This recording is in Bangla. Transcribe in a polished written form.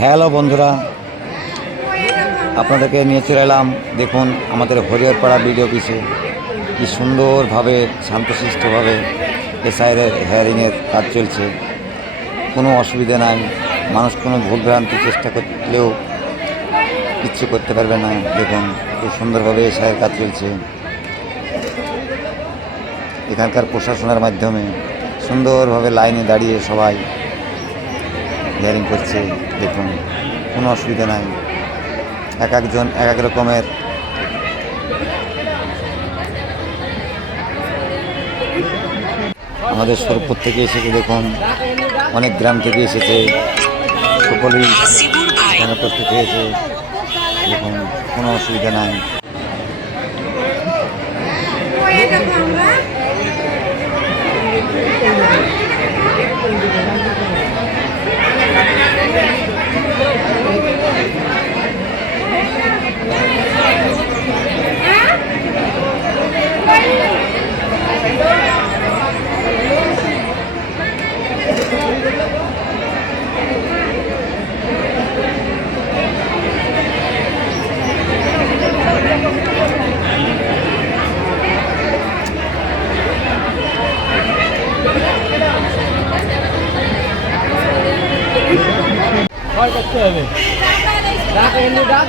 হ্যালো বন্ধুরা, আপনাদেরকে নিয়ে চলে এলাম। দেখুন আমাদের হরিহরপাড়া বিডিও অফিসে কি সুন্দরভাবে শান্তশিষ্টভাবে এসআইয়ের হেয়ারিংয়ের কাজ চলছে। কোনো অসুবিধা নাই, মানুষ কোনো ভুলভ্রান্তি চেষ্টা করলেও কিচ্ছু করতে পারবে না। দেখুন খুব সুন্দরভাবে এসআইয়ের কাজ চলছে। এখানকার প্রশাসনের মাধ্যমে সুন্দরভাবে লাইনে দাঁড়িয়ে সবাই হিয়ারিং করছে। দেখুন কোনো অসুবিধা নাই, এক একজন এক এক রকমের আমাদের সুরপুর থেকে এসেছে। দেখুন অনেক গ্রাম থেকে এসেছে, সকলেই এখানে উপস্থিত হয়েছে। দেখুন কোনো অসুবিধা নাই। করতে হবে ডাক এমনি ডাক